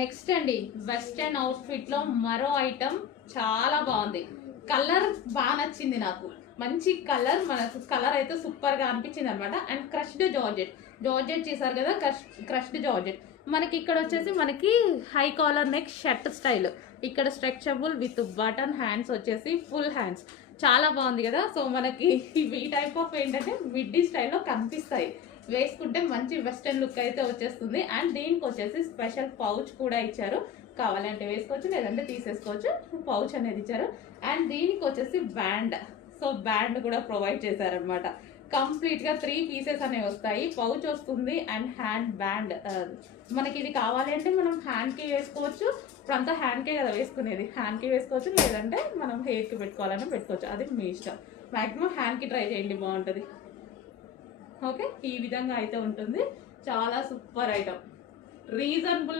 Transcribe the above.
Next అండి, western outfit లో మరో ఐటమ్ చాలా బాగుంది. కలర్ బాగా నచ్చింది నాకు. మంచి కలర్, మనకు కలర్ అయితే సూపర్ గా అనిపించింది అనమాట. అండ్ క్రష్డ్ జార్జెట్, జార్జెట్ చేశారు కదా, క్రష్డ్ జార్జెట్. మనకి ఇక్కడ వచ్చేసి మనకి high collar neck shirt style, ఇక్కడ స్ట్రెచబుల్ విత్ బటన్ హ్యాండ్స్ వచ్చేసి ఫుల్ హ్యాండ్స్. చాలా బాగుంది కదా. సో మనకి ఈ టైప్ ఆఫ్ ఏంటంటే మిడ్డీ స్టైల్లో కనిపిస్తాయి, వేసుకుంటే మంచి వెస్టర్న్ లుక్ అయితే వచ్చేస్తుంది. అండ్ దీనికి వచ్చేసి స్పెషల్ పౌచ్ కూడా ఇచ్చారు, కావాలంటే వేసుకోవచ్చు లేదంటే తీసేసుకోవచ్చు. పౌచ్ అనేది ఇచ్చారు. అండ్ దీనికి వచ్చేసి బ్యాండ్, సో బ్యాండ్ కూడా ప్రొవైడ్ చేశారనమాట. కంప్లీట్గా 3 పీసెస్ అనేవి వస్తాయి, పౌచ్ వస్తుంది అండ్ హ్యాండ్ బ్యాండ్. మనకి ఇది కావాలి అంటే మనం హ్యాండ్కి వేసుకోవచ్చు. ఇప్పుడంతా హ్యాండ్కే కదా వేసుకునేది, హ్యాండ్కి వేసుకోవచ్చు లేదంటే మనం హెయిర్కి పెట్టుకోవాలన్నా పెట్టుకోవచ్చు, అది మీ ఇష్టం. మ్యాక్సిమం హ్యాండ్కి ట్రై చేయండి, బాగుంటుంది. ఓకే, ఈ విధంగా అయితే ఉంటుంది. చాలా సూపర్ ఐటమ్, రీజనబుల్